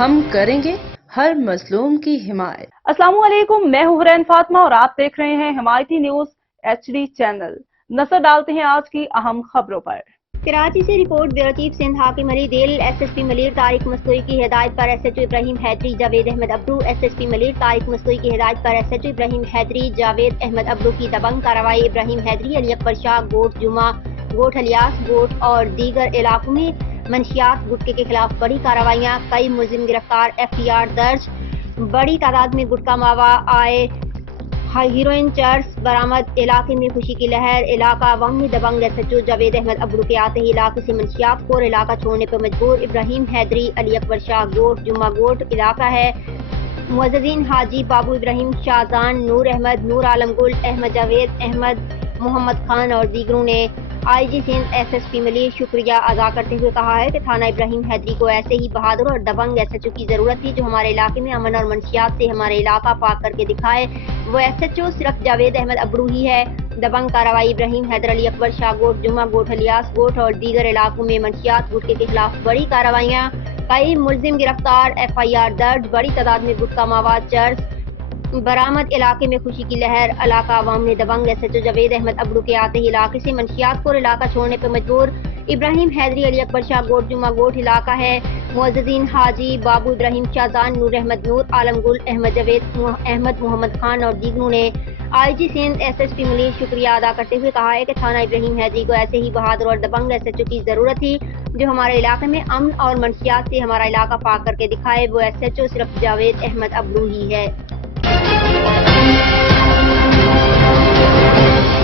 ہم کریں گے ہر مظلوم کی حمایت۔ السلام علیکم، میں ہوں حرین فاطمہ اور آپ دیکھ رہے ہیں حمایتی نیوز HD چینل۔ نظر ڈالتے ہیں آج کی اہم خبروں پر۔ کراچی سے رپورٹ بیورو چیف سندھ حاکم علی دل۔ SSP ملیر طارق مصطوی کی ہدایت پر SHO ابراہیم حیدری جاوید احمد ابرو۔ SSP ملیر طارق مصطوی کی ہدایت پر SHO ابراہیم حیدری جاوید احمد ابرو کی دبنگ کارروائی۔ ابراہیم حیدری، علی اکبر شاہ گوٹ جمعہ گوٹ الیاس گوٹ اور دیگر علاقوں میں منشیات گٹکے کے خلاف بڑی کارروائیاں، کئی ملزم گرفتار، FIR درج، بڑی تعداد میں گٹکا ماوا آئے، ہیروئن چرس برآمد، علاقے میں خوشی کی لہر، علاقہ عوام میں دبنگ۔ SHO جاوید احمد ابرو کے آتے ہی علاقے سے منشیات کو علاقہ چھوڑنے پر مجبور۔ ابراہیم حیدری، علی اکبر شاہ گوٹ جمعہ گوٹ علاقہ ہے۔ معززین حاجی بابو ابراہیم شاہزان، نور احمد، نور عالم گل، احمد جاوید، احمد محمد خان اور دیگروں نے IG سندھ SSP ملیر شکریہ ادا کرتے ہوئے کہا ہے کہ تھانہ ابراہیم حیدری کو ایسے ہی بہادر اور دبنگ SHO کی ضرورت تھی جو ہمارے علاقے میں امن اور منشیات سے ہمارے علاقہ پاک کر کے دکھائے۔ وہ SHO صرف جاوید احمد ابرو ہی ہے۔ دبنگ کارروائی۔ ابراہیم حیدر، علی اکبر شاہ گوٹ جمعہ گوٹ الیاس گوٹ اور دیگر علاقوں میں منشیات گٹکے کے خلاف بڑی کارروائیاں، کئی ملزم گرفتار، FIR درج، بڑی تعداد میں گٹکا مواد چرس برآمد، علاقے میں خوشی کی لہر، علاقہ عوام نے دبنگ۔ SHO جاوید احمد ابرو کے آتے ہی علاقے سے منشیات کو علاقہ چھوڑنے پر مجبور۔ ابراہیم حیدری، علی اکبر شاہ گوٹ جمعہ گوٹ علاقہ ہے۔ معززین حاجی بابو ابراہیم شاہزان، نور احمد، نور عالم گل، احمد جاوید، احمد محمد خان اور دیگروں نے IG سندھ SSP ملیر شکریہ ادا کرتے ہوئے کہا ہے کہ تھانہ ابراہیم حیدری کو ایسے ہی بہادر اور دبنگ SHO کی ضرورت تھی جو ہمارے علاقے میں امن اور منشیات سے ہمارا علاقہ پاک کر کے دکھائے۔ وہ SHO صرف جاوید احمد ابرو ہی ہے۔